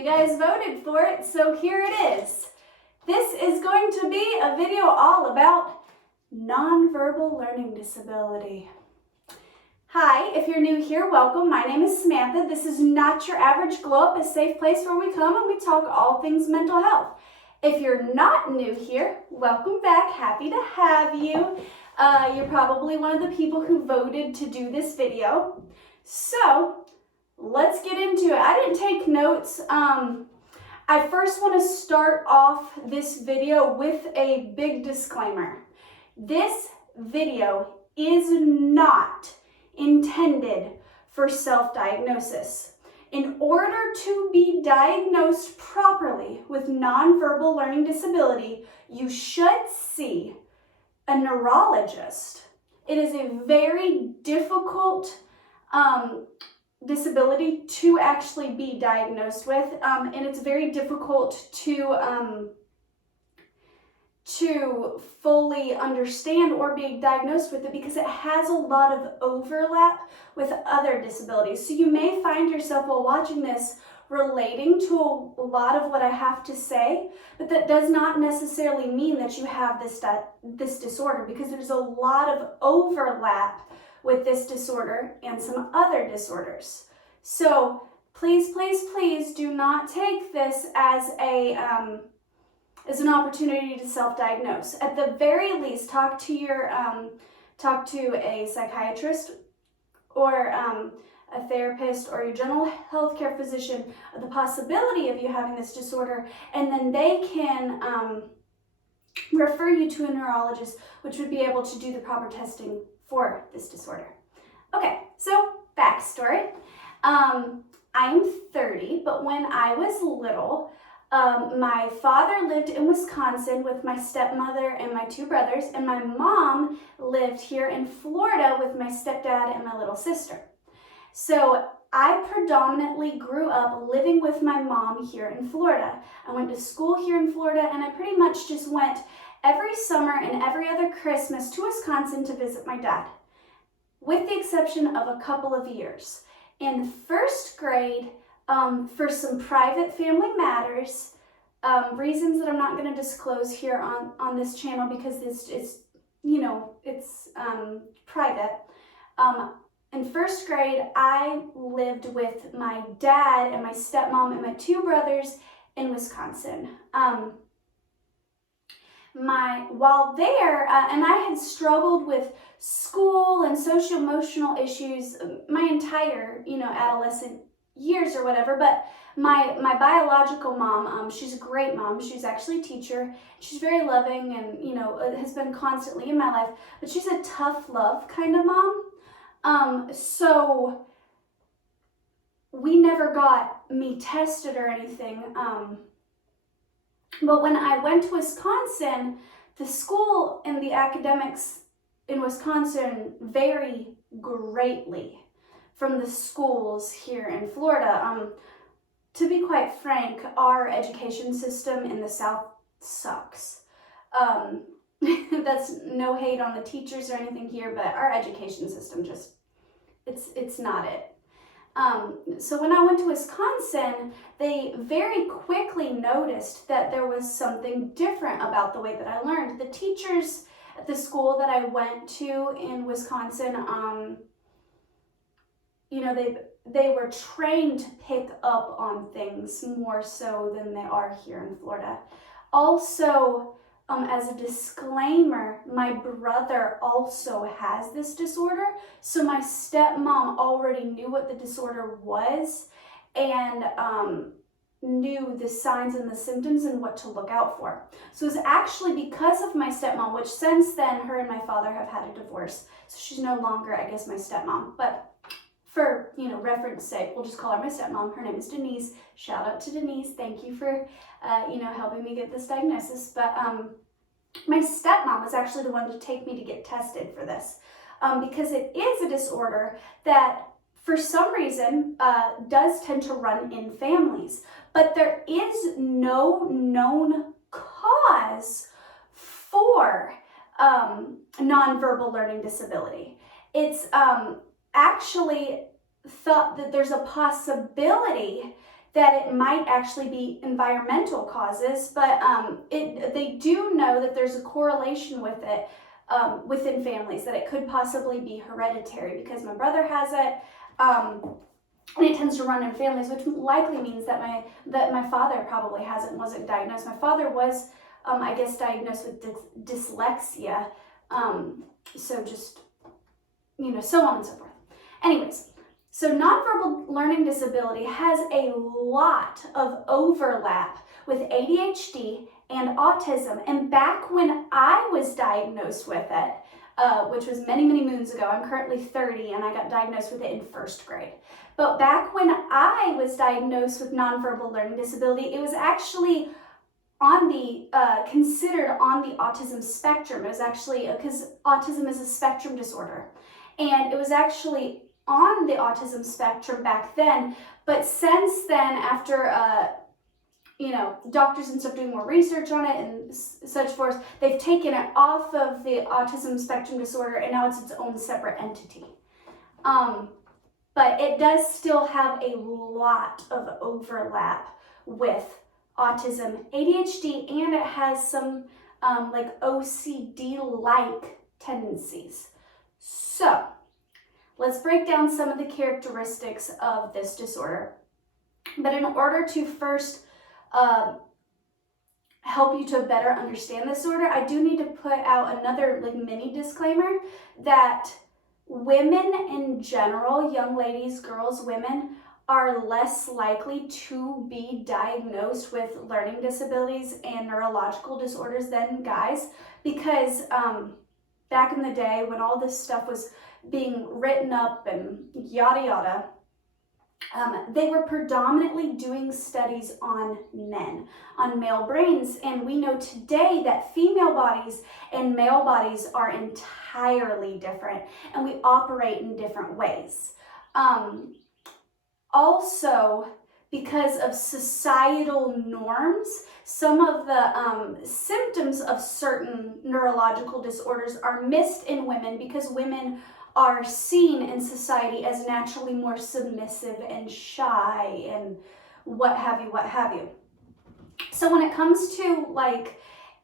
You guys voted for it, so here it is. This is going to be a video all about nonverbal learning disability. Hi, if you're new here, welcome. My name is Samantha. This is not your average glow up, a safe place where we come and we talk all things mental health. If you're not new here, welcome back. Happy to have you. You're probably one of the people who voted to do this video. So let's get into it. I didn't take notes. I first want to start off this video with a big disclaimer. This video is not intended for self-diagnosis. In order to be diagnosed properly with nonverbal learning disability, you should see a neurologist. It is a very difficult disability to actually be diagnosed with, and it's very difficult to fully understand or be diagnosed with it because it has a lot of overlap with other disabilities. So you may find yourself while watching this relating to a lot of what I have to say, but that does not necessarily mean that you have this disorder, because there's a lot of overlap with this disorder and some other disorders. So please, please, please do not take this as an opportunity to self-diagnose. At the very least, talk to a psychiatrist or a therapist or your general health care physician of the possibility of you having this disorder, and then they can refer you to a neurologist, which would be able to do the proper testing for this disorder. Okay, so backstory. I'm 30, but when I was little, my father lived in Wisconsin with my stepmother and my two brothers, and my mom lived here in Florida with my stepdad and my little sister. So I predominantly grew up living with my mom here in Florida. I went to school here in Florida, and I pretty much just went every summer and every other Christmas to Wisconsin to visit my dad, with the exception of a couple of years. In first grade, for some private family matters, reasons that I'm not going to disclose here on this channel because it's private. In first grade, I lived with my dad and my stepmom and my two brothers in Wisconsin. While there, and I had struggled with school and social-emotional issues my entire, adolescent years or whatever, but my biological mom, she's a great mom. She's actually a teacher. She's very loving and, has been constantly in my life, but she's a tough love kind of mom. So we never got me tested or anything. But when I went to Wisconsin, the school and the academics in Wisconsin vary greatly from the schools here in Florida. To be quite frank, our education system in the South sucks. That's no hate on the teachers or anything here, but our education system just, it's not it. So when I went to Wisconsin, they very quickly noticed that there was something different about the way that I learned. The teachers at the school that I went to in Wisconsin, they were trained to pick up on things more so than they are here in Florida. Also, as a disclaimer, my brother also has this disorder, so my stepmom already knew what the disorder was and knew the signs and the symptoms and what to look out for. So it was actually because of my stepmom, which since then her and my father have had a divorce, so she's no longer, I guess, my stepmom, but for, reference sake, we'll just call her my stepmom. Her name is Denise. Shout out to Denise. Thank you for, helping me get this diagnosis. But my stepmom was actually the one to take me to get tested for this because it is a disorder that, for some reason, does tend to run in families. But there is no known cause for nonverbal learning disability. It's actually thought that there's a possibility that it might actually be environmental causes, but they do know that there's a correlation with it within families, that it could possibly be hereditary because my brother has it, and it tends to run in families, which likely means that my father probably has it and wasn't diagnosed. My father was, I guess, diagnosed with dyslexia, so just, so on and so forth. Anyways, so nonverbal learning disability has a lot of overlap with ADHD and autism. And back when I was diagnosed with it, which was many, many moons ago, I'm currently 30 and I got diagnosed with it in first grade. But back when I was diagnosed with nonverbal learning disability, it was actually considered on the autism spectrum. It was actually, because autism is a spectrum disorder. And it was actually on the autism spectrum back then, but since then, after doctors and stuff doing more research on it and such forth, they've taken it off of the autism spectrum disorder, and now it's its own separate entity. But it does still have a lot of overlap with autism, ADHD, and it has some like OCD-like tendencies. So let's break down some of the characteristics of this disorder. But in order to first help you to better understand this disorder, I do need to put out another mini disclaimer that women in general, young ladies, girls, women, are less likely to be diagnosed with learning disabilities and neurological disorders than guys, because back in the day when all this stuff was being written up and yada yada, they were predominantly doing studies on men, on male brains, and we know today that female bodies and male bodies are entirely different, and we operate in different ways. Also, because of societal norms, some of the symptoms of certain neurological disorders are missed in women because women are seen in society as naturally more submissive and shy and what have you. So when it comes to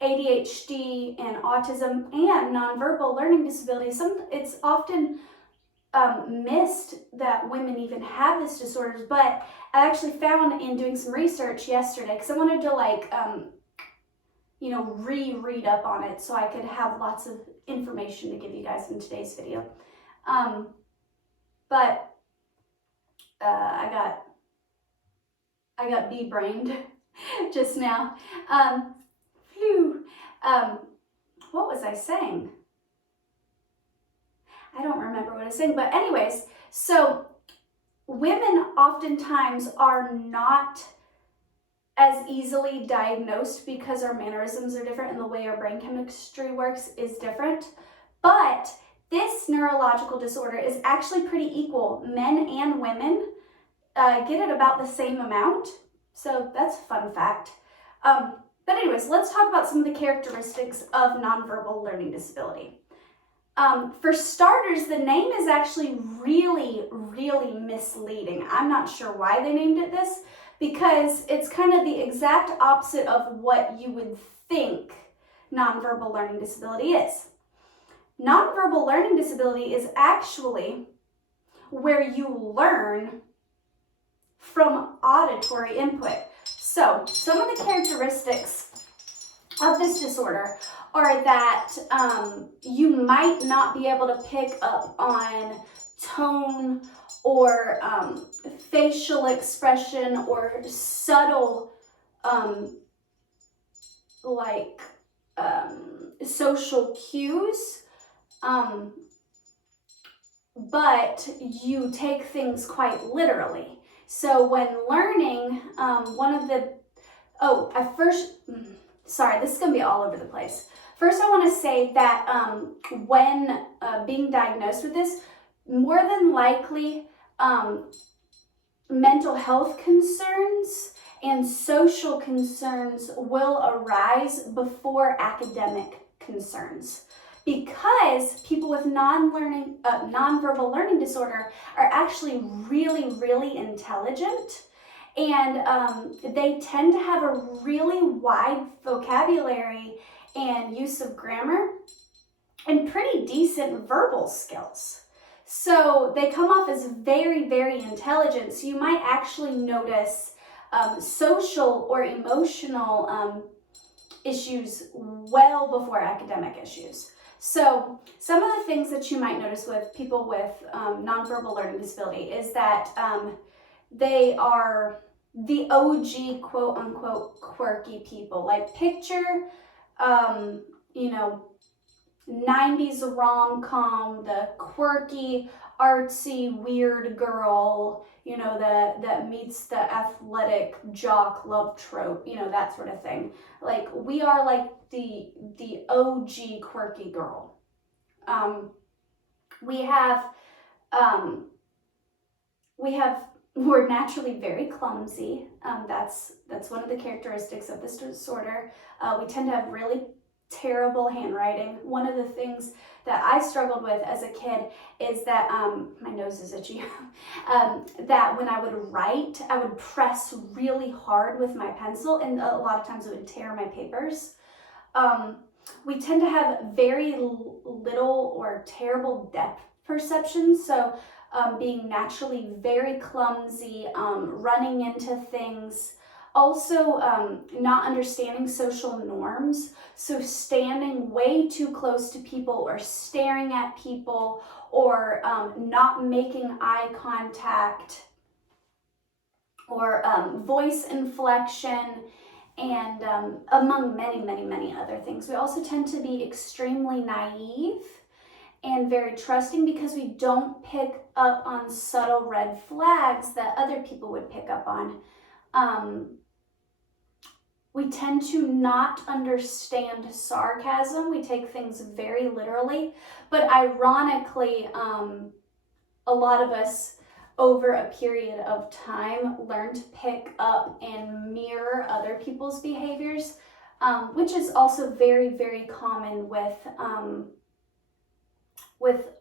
ADHD and autism and nonverbal learning disability, it's often missed that women even have this disorders, but I actually found in doing some research yesterday, because I wanted to reread up on it so I could have lots of information to give you guys in today's video. But I got bee-brained just now. What was I saying? I don't remember what I was saying, but anyways, so women oftentimes are not as easily diagnosed because our mannerisms are different and the way our brain chemistry works is different. But this neurological disorder is actually pretty equal. Men and women get it about the same amount. So that's a fun fact. But anyways, let's talk about some of the characteristics of nonverbal learning disability. For starters, the name is actually really, really misleading. I'm not sure why they named it this, because it's kind of the exact opposite of what you would think nonverbal learning disability is. Nonverbal learning disability is actually where you learn from auditory input. So some of the characteristics of this disorder are that you might not be able to pick up on tone or facial expression or subtle social cues, but you take things quite literally. So when learning, sorry, this is going to be all over the place. First, I want to say that when being diagnosed with this, more than likely, mental health concerns and social concerns will arise before academic concerns, because people with nonverbal learning disorder are actually really, really intelligent, And they tend to have a really wide vocabulary and use of grammar and pretty decent verbal skills. So they come off as very, very intelligent. So you might actually notice social or emotional issues well before academic issues. So some of the things that you might notice with people with nonverbal learning disability is that they are the OG quote unquote quirky people. Like picture, you know, 90s rom-com, the quirky, artsy, weird girl, you know, that meets the athletic jock love trope, you know, that sort of thing. Like, we are like the OG quirky girl. We're naturally very clumsy. That's one of the characteristics of this disorder. We tend to have really terrible handwriting. One of the things that I struggled with as a kid is that my nose is itchy. That when I would write, I would press really hard with my pencil, and a lot of times it would tear my papers. We tend to have very little or terrible depth perception, so being naturally very clumsy, running into things. Also, not understanding social norms, so standing way too close to people or staring at people or not making eye contact or voice inflection, and among many, many, many other things. We also tend to be extremely naive and very trusting because we don't pick up on subtle red flags that other people would pick up on. We tend to not understand sarcasm. We take things very literally, but ironically, a lot of us over a period of time learn to pick up and mirror other people's behaviors, which is also very, very common with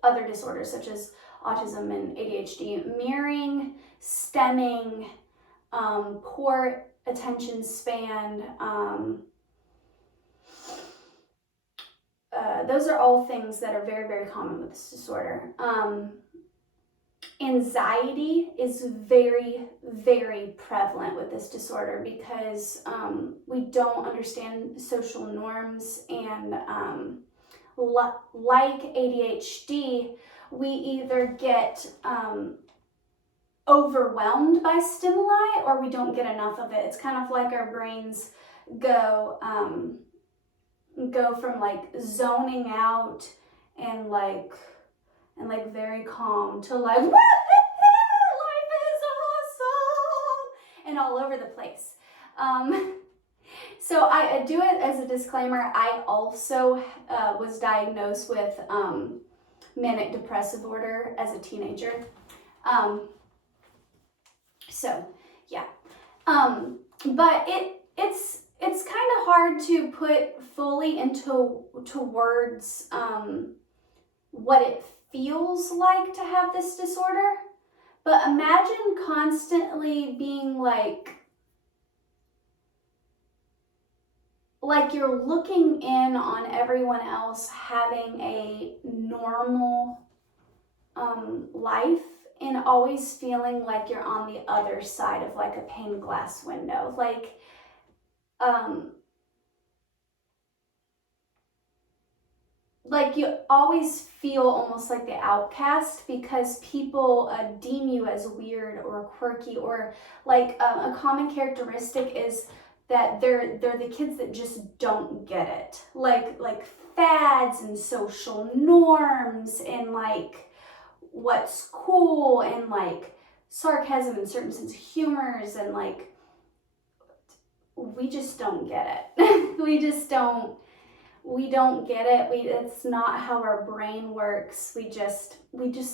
other disorders such as autism and ADHD. Mirroring, stemming, poor attention span, those are all things that are very, very common with this disorder. Anxiety is very, very prevalent with this disorder because we don't understand social norms, and like ADHD, we either get overwhelmed by stimuli or we don't get enough of it. It's kind of like our brains go from like zoning out and like very calm to like, life is awesome, and all over the place. So I do it as a disclaimer. I also was diagnosed with manic depressive disorder as a teenager. So yeah, but it's kind of hard to put fully into words what it feels like to have this disorder. But imagine constantly being like you're looking in on everyone else having a normal life, and always feeling like you're on the other side of like a pane glass window. Like you always feel almost like the outcast because people deem you as weird or quirky, or like a common characteristic is that they're the kids that just don't get it. Like fads and social norms and like what's cool and like sarcasm and certain sense of humors, and like we just don't get it. we don't get it. It's not how our brain works. We just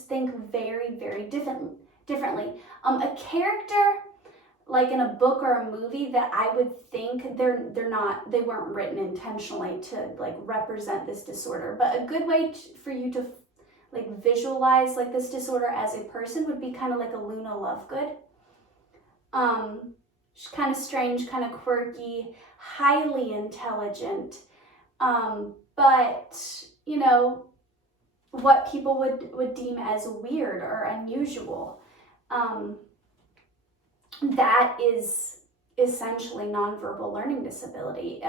think very, very differently. A character like in a book or a movie that I would think they weren't written intentionally to like represent this disorder, but a good way for you to like visualize like this disorder as a person would be kind of like a Luna Lovegood. She's kind of strange, kind of quirky, highly intelligent, but, you know, what people would deem as weird or unusual. That is essentially nonverbal learning disability.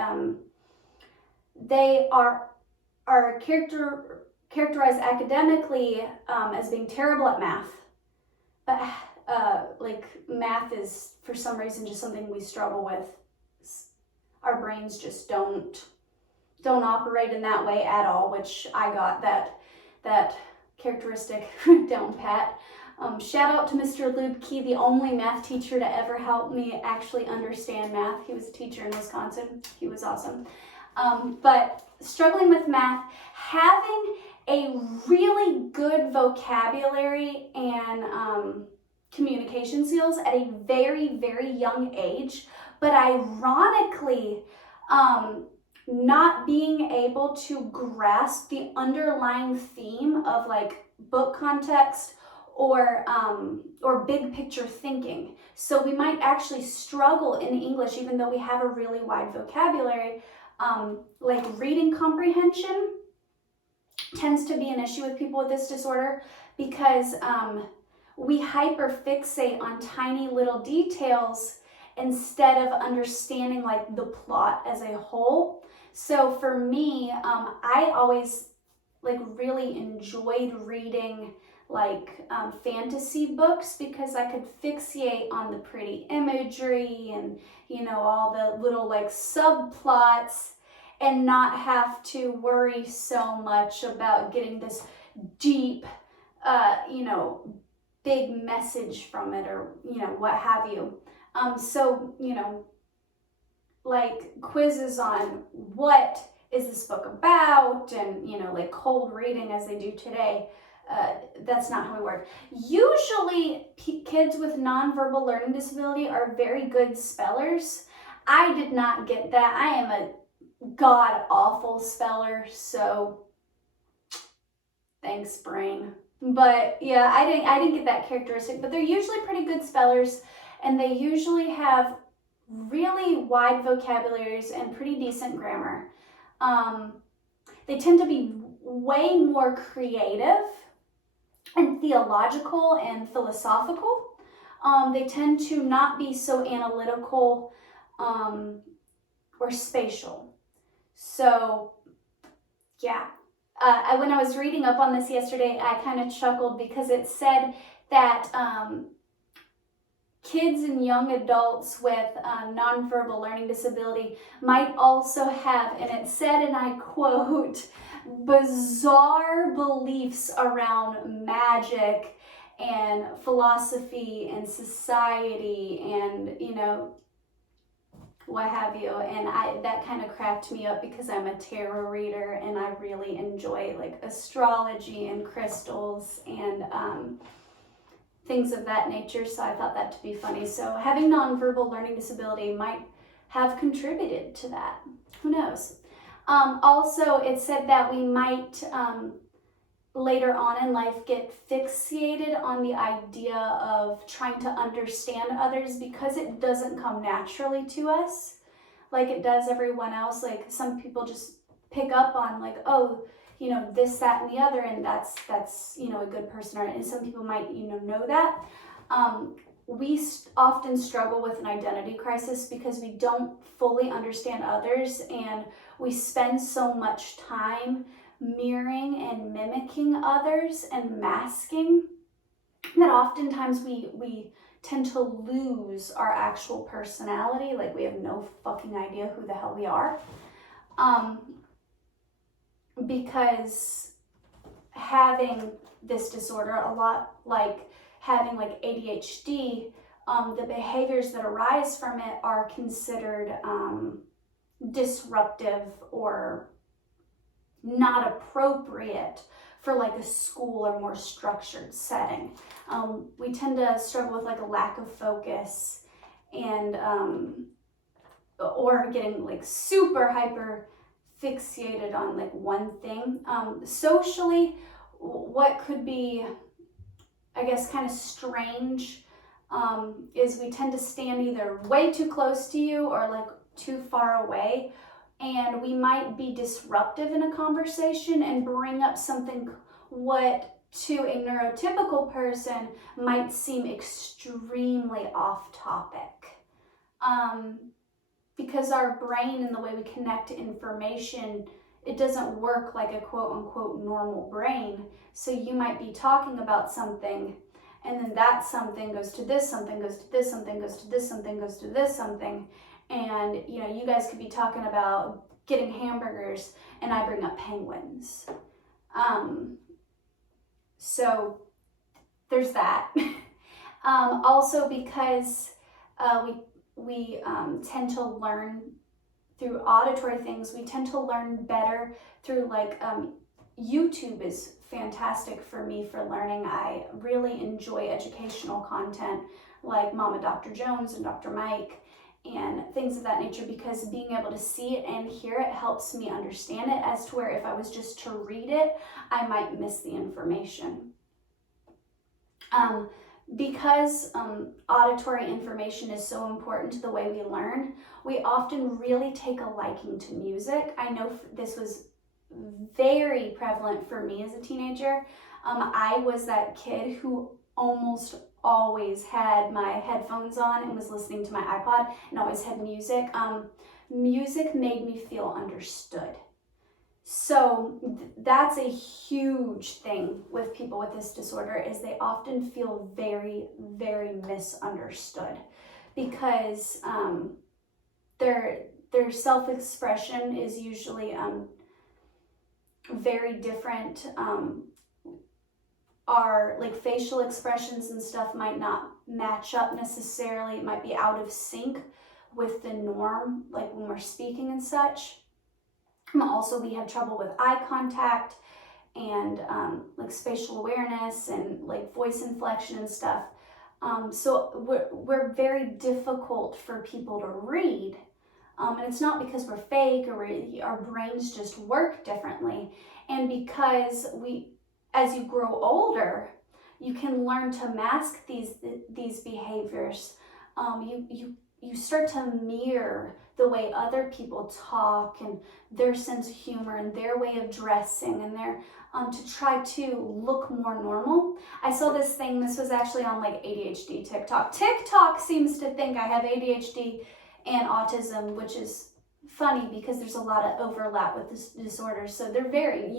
They are characterized academically as being terrible at math, but like math is for some reason just something we struggle with. Our brains just don't operate in that way at all, which I got that characteristic down pat. Shout out to Mr. Lubke, the only math teacher to ever help me actually understand math. He was a teacher in Wisconsin. He was awesome. But struggling with math, having a really good vocabulary and communication skills at a very, very young age, but ironically, not being able to grasp the underlying theme of like book context or big picture thinking. So we might actually struggle in English even though we have a really wide vocabulary. Like reading comprehension tends to be an issue with people with this disorder because we hyperfixate on tiny little details instead of understanding like the plot as a whole. So for me, I always like really enjoyed reading like fantasy books because I could fixate on the pretty imagery and, you know, all the little like subplots and not have to worry so much about getting this deep, you know, big message from it or, you know, what have you. So, you know, like quizzes on what is this book about and, you know, like cold reading as they do today. That's not how we work. Usually kids with nonverbal learning disability are very good spellers. I did not get that. I am a god-awful speller, so thanks, brain. But yeah, I didn't get that characteristic, but they're usually pretty good spellers, and they usually have really wide vocabularies and pretty decent grammar. They tend to be way more creative and theological and philosophical. They tend to not be so analytical or spatial. So yeah, when I was reading up on this yesterday, I kind of chuckled because it said that kids and young adults with nonverbal learning disability might also have, and it said, and I quote, bizarre beliefs around magic and philosophy and society and, you know, what have you. And that kind of cracked me up because I'm a tarot reader and I really enjoy like astrology and crystals and things of that nature, so I thought that to be funny. So having nonverbal learning disability might have contributed to that. Who knows? Also, it said that we might later on in life get fixated on the idea of trying to understand others because it doesn't come naturally to us like it does everyone else. Like some people just pick up on like, oh, you know, this, that, and the other, and that's you know, a good person, and some people might, you know that. We often struggle with an identity crisis because we don't fully understand others, and we spend so much time mirroring and mimicking others and masking that oftentimes we tend to lose our actual personality. Like we have no fucking idea who the hell we are. Because having this disorder, a lot like having like ADHD, the behaviors that arise from it are considered disruptive or not appropriate for like a school or more structured setting. We tend to struggle with like a lack of focus and or getting like super hyper fixated on like one thing. Socially, what could be, I guess, kind of strange is we tend to stand either way too close to you or like too far away, and we might be disruptive in a conversation and bring up something what to a neurotypical person might seem extremely off topic. Because our brain and the way we connect to information, it doesn't work like a quote unquote normal brain. So you might be talking about something, and then that something goes to this, something goes to this, something goes to this, something goes to this, something. And you guys could be talking about getting hamburgers, and I bring up penguins. So there's that. Also, because we tend to learn through auditory things, we tend to learn better through YouTube is fantastic for me for learning. I really enjoy educational content like Mama Dr. Jones and Dr. Mike and things of that nature, because being able to see it and hear it helps me understand it, as to where if I was just to read it, I might miss the information. Because auditory information is so important to the way we learn, we often really take a liking to music. I know this was very prevalent for me as a teenager. I was that kid who almost always had my headphones on and was listening to my iPod and always had music. Music made me feel understood. So that's a huge thing with people with this disorder, is they often feel very, very misunderstood, because their self-expression is usually very different. Our facial expressions and stuff might not match up necessarily. It might be out of sync with the norm, like when we're speaking and such. Also, we have trouble with eye contact and spatial awareness and voice inflection and stuff. So we're very difficult for people to read. And it's not because we're fake or our brains just work differently. And because as you grow older, you can learn to mask these behaviors. You start to mirror the way other people talk and their sense of humor and their way of dressing and their to try to look more normal. I saw this thing, this was actually on ADHD TikTok. TikTok seems to think I have ADHD and autism, which is funny because there's a lot of overlap with this disorder. So they're very,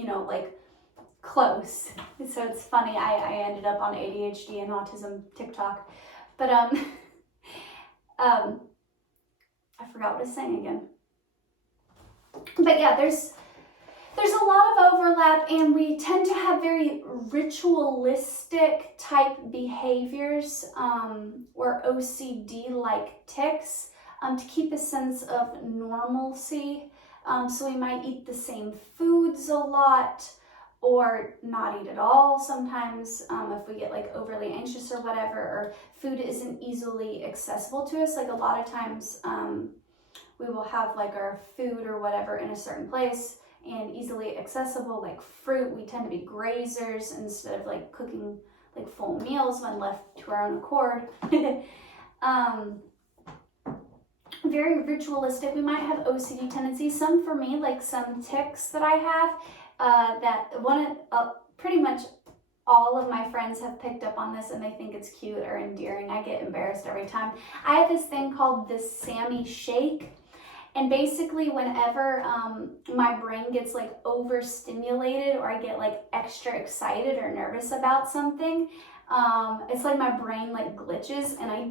close. So it's funny, I ended up on ADHD and autism TikTok. But I forgot what I was saying again. But yeah, there's a lot of overlap, and we tend to have very ritualistic type behaviors or OCD-like tics to keep a sense of normalcy. So we might eat the same foods a lot, or not eat at all sometimes if we get overly anxious or whatever, or food isn't easily accessible to us. A lot of times we will have our food or whatever in a certain place and easily accessible, like fruit. We tend to be grazers instead of cooking full meals when left to our own accord. Very ritualistic. We might have OCD tendencies. Some for me, some tics that I have, pretty much all of my friends have picked up on this and they think it's cute or endearing. I get embarrassed every time. I have this thing called the Sammy Shake. And basically whenever my brain gets overstimulated, or I get extra excited or nervous about something, it's my brain glitches, and I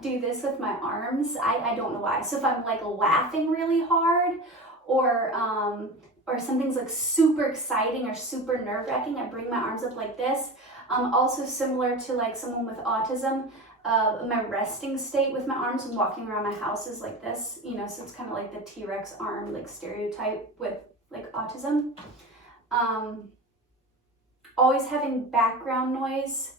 do this with my arms. I don't know why. So if I'm laughing really hard, or something's super exciting or super nerve-wracking, I bring my arms up like this. Also similar to someone with autism, my resting state with my arms and walking around my house is like this, so it's kind of the T-Rex arm stereotype with autism. Always having background noise,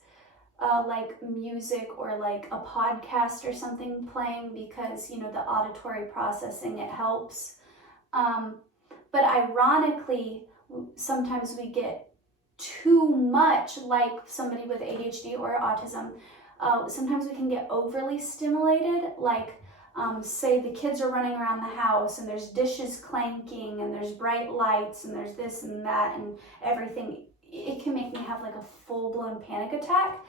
music or a podcast or something playing, because the auditory processing, it helps. But ironically, sometimes we get too much, like somebody with ADHD or autism, Sometimes we can get overly stimulated, like say the kids are running around the house and there's dishes clanking and there's bright lights and there's this and that and everything. It can make me have like a full-blown panic attack.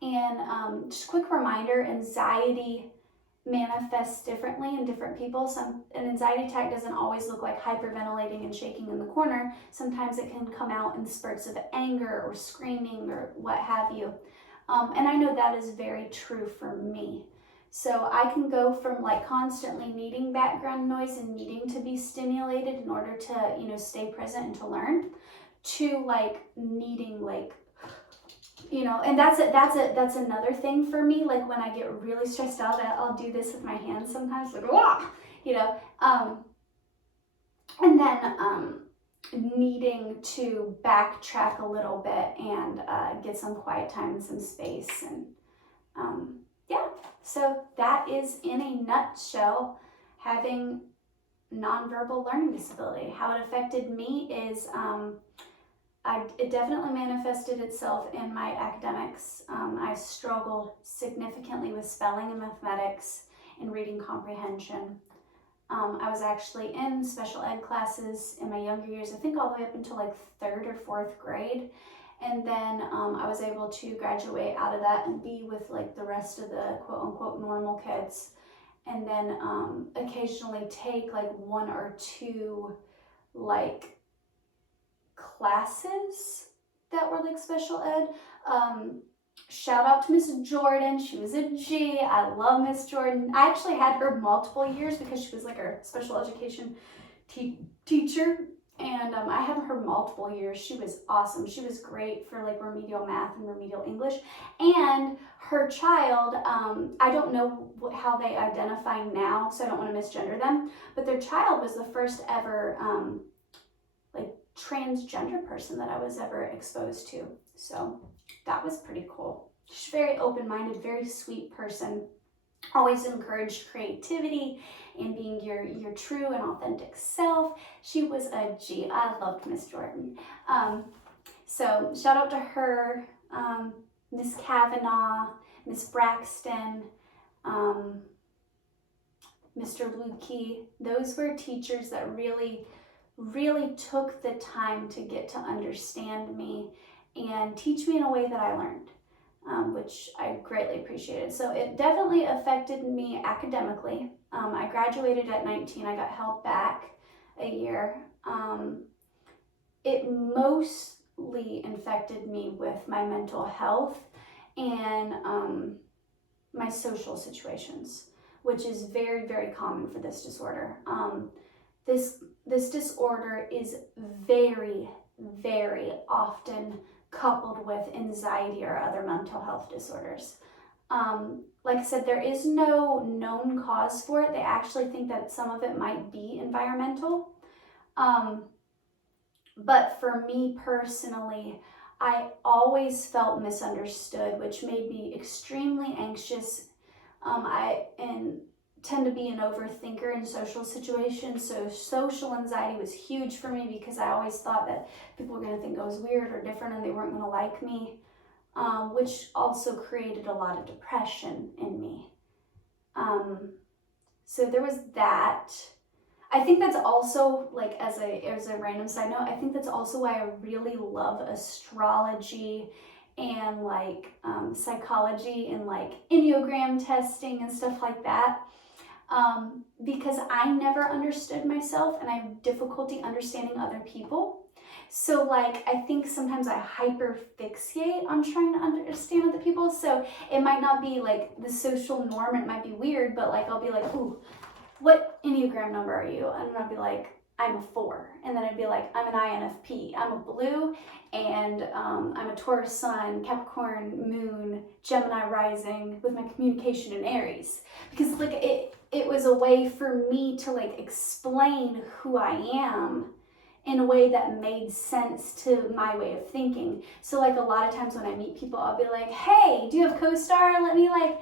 And just a quick reminder, anxiety manifests differently in different people. An anxiety attack doesn't always look like hyperventilating and shaking in the corner. Sometimes it can come out in spurts of anger or screaming or what have you. And I know that is very true for me. So I can go from like constantly needing background noise and needing to be stimulated in order to, you know, stay present and to learn, to like needing like, you know, and that's another thing for me. Like when I get really stressed out, I'll do this with my hands sometimes, like, wah! You know, and then needing to backtrack a little bit and get some quiet time and some space. And yeah, so that is in a nutshell having nonverbal learning disability. How it affected me is it definitely manifested itself in my academics. I struggled significantly with spelling and mathematics and reading comprehension. I was actually in special ed classes in my younger years, I think all the way up until like 3rd or 4th grade. And then I was able to graduate out of that and be with like the rest of the quote unquote normal kids. And then occasionally take like 1 or 2 like classes that were like special ed. Shout out to Miss Jordan. She was a G. I love Miss Jordan. I actually had her multiple years because she was like our special education teacher. And I had her multiple years. She was awesome. She was great for like remedial math and remedial English. And her child, I don't know how they identify now, so I don't want to misgender them, but their child was the first ever like transgender person that I was ever exposed to. So that was pretty cool. She's very open-minded, very sweet person. Always encouraged creativity and being your true and authentic self. She was a G. I loved Miss Jordan. So shout out to her, Miss Kavanaugh, Miss Braxton, Mr. Lukey. Those were teachers that really took the time to get to understand me and teach me in a way that I learned. Which I greatly appreciated. So it definitely affected me academically. I graduated at 19. I got held back a year. It mostly infected me with my mental health and my social situations, which is very, very common for this disorder. This disorder is very, very often coupled with anxiety or other mental health disorders. Like I said, there is no known cause for it. They actually think that some of it might be environmental. But for me personally, I always felt misunderstood, which made me extremely anxious. I tend to be an overthinker in social situations, so social anxiety was huge for me because I always thought that people were going to think I was weird or different and they weren't going to like me, which also created a lot of depression in me. So there was that. I think that's also, like, as a random side note, I think that's also why I really love astrology and like psychology and like Enneagram testing and stuff like that. Because I never understood myself and I have difficulty understanding other people. So like, I think sometimes I hyperfixate on trying to understand other people. So it might not be like the social norm, it might be weird, but like, I'll be like, ooh, what Enneagram number are you? And I'll be like, I'm a 4. And then I'd be like, I'm an INFP. I'm a blue, and I'm a Taurus sun, Capricorn moon, Gemini rising with my communication in Aries. Because like it was a way for me to like explain who I am in a way that made sense to my way of thinking. So like a lot of times when I meet people, I'll be like, hey, do you have CoStar? Let me like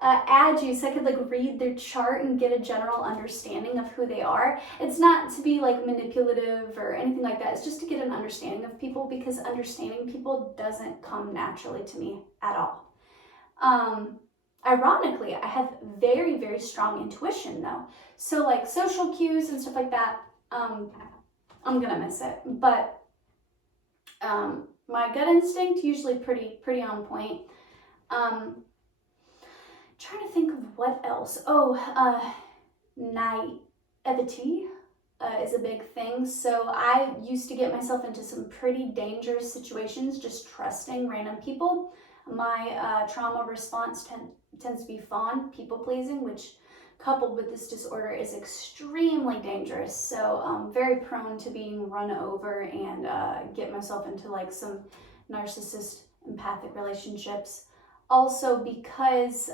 add you so I could like read their chart and get a general understanding of who they are. It's not to be like manipulative or anything like that. It's just to get an understanding of people, because understanding people doesn't come naturally to me at all. Ironically, I have very, very strong intuition though. So like social cues and stuff like that, I'm gonna miss it. But my gut instinct usually pretty on point. Trying to think of what else. Naivety is a big thing. So I used to get myself into some pretty dangerous situations just trusting random people. My trauma response tends to be fawn, people pleasing, which coupled with this disorder is extremely dangerous. So I'm very prone to being run over and get myself into like some narcissist empathic relationships. Also because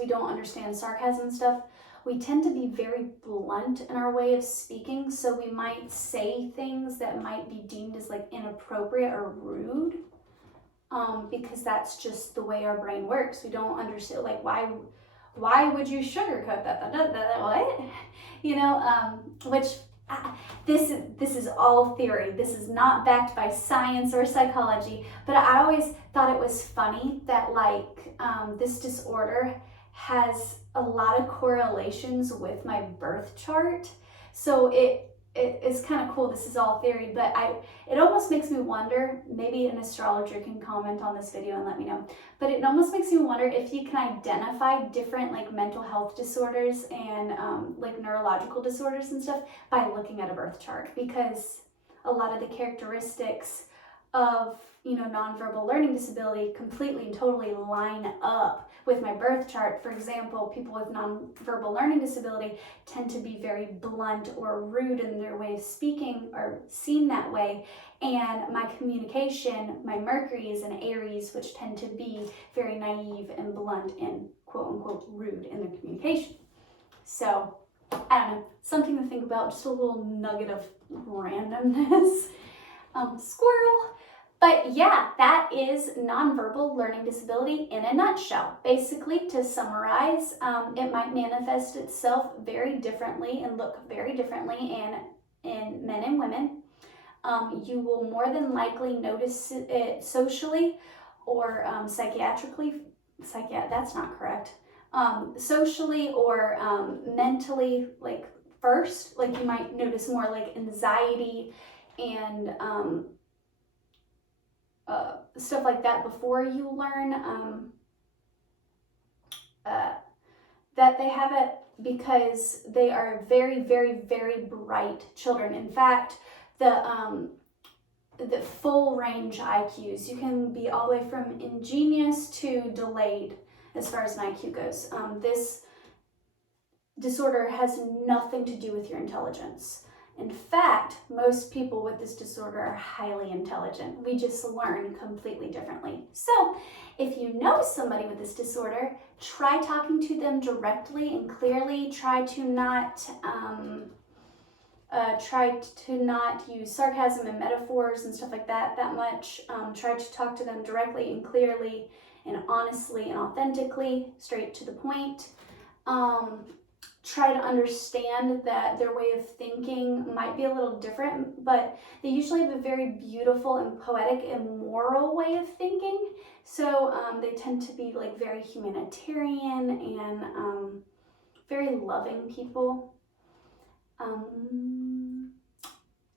we don't understand sarcasm and stuff, we tend to be very blunt in our way of speaking. So we might say things that might be deemed as like inappropriate or rude, because that's just the way our brain works. We don't understand, like, why would you sugarcoat that? What? You know, which this is all theory. This is not backed by science or psychology. But I always thought it was funny that like this disorder has a lot of correlations with my birth chart. So it is kind of cool. This is all theory, but it almost makes me wonder, maybe an astrologer can comment on this video and let me know, but it almost makes me wonder if you can identify different like mental health disorders and like neurological disorders and stuff by looking at a birth chart, because a lot of the characteristics of, you know, nonverbal learning disability completely and totally line up with my birth chart. For example, people with nonverbal learning disability tend to be very blunt or rude in their way of speaking, or seen that way. And my communication, my Mercury is in Aries, which tend to be very naive and blunt and quote unquote rude in their communication. So I don't know, something to think about, just a little nugget of randomness. Squirrel. But yeah, that is nonverbal learning disability in a nutshell. Basically, to summarize, it might manifest itself very differently and look very differently in men and women. You will more than likely notice it socially or psychiatrically. That's not correct. Socially or mentally, like first, like you might notice more like anxiety and stuff like that before you learn that they have it, because they are very, very, very bright children. In fact, the full range IQs, you can be all the way from ingenious to delayed as far as an IQ goes. This disorder has nothing to do with your intelligence. In fact, most people with this disorder are highly intelligent. We just learn completely differently. So if you know somebody with this disorder, try talking to them directly and clearly. Try to not use sarcasm and metaphors and stuff like that much. Try to talk to them directly and clearly and honestly and authentically, straight to the point. Try to understand that their way of thinking might be a little different, but they usually have a very beautiful and poetic and moral way of thinking. So they tend to be like very humanitarian and very loving people.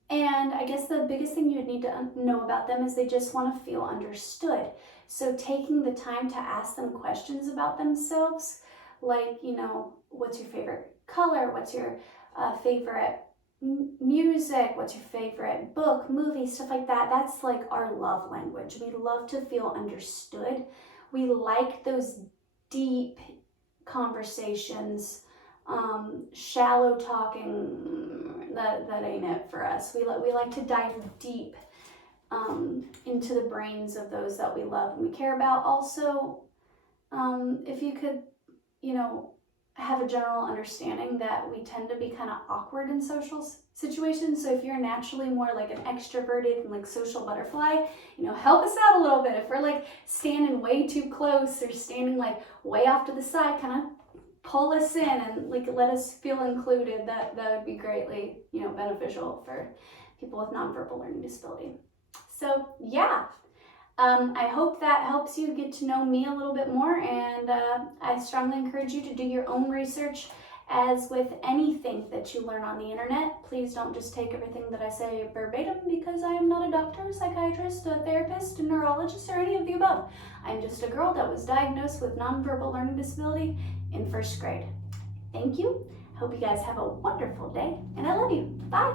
And I guess the biggest thing you would need to know about them is they just want to feel understood. So taking the time to ask them questions about themselves, like, you know, what's your favorite color? What's your favorite music? What's your favorite book, movie, stuff like that? That's like our love language. We love to feel understood. We like those deep conversations. Shallow talking, that ain't it for us. We like to dive deep into the brains of those that we love and we care about. Also, if you could, you know, have a general understanding that we tend to be kind of awkward in social situations. So if you're naturally more like an extroverted and like social butterfly, you know, help us out a little bit. If we're like standing way too close or standing like way off to the side, kind of pull us in and like let us feel included. That would be greatly, you know, beneficial for people with nonverbal learning disability. So yeah, I hope that helps you get to know me a little bit more, and I strongly encourage you to do your own research. As with anything that you learn on the internet, please don't just take everything that I say verbatim, because I am not a doctor, psychiatrist, a therapist, a neurologist, or any of the above. I'm just a girl that was diagnosed with nonverbal learning disability in first grade. Thank you. Hope you guys have a wonderful day, and I love you. Bye.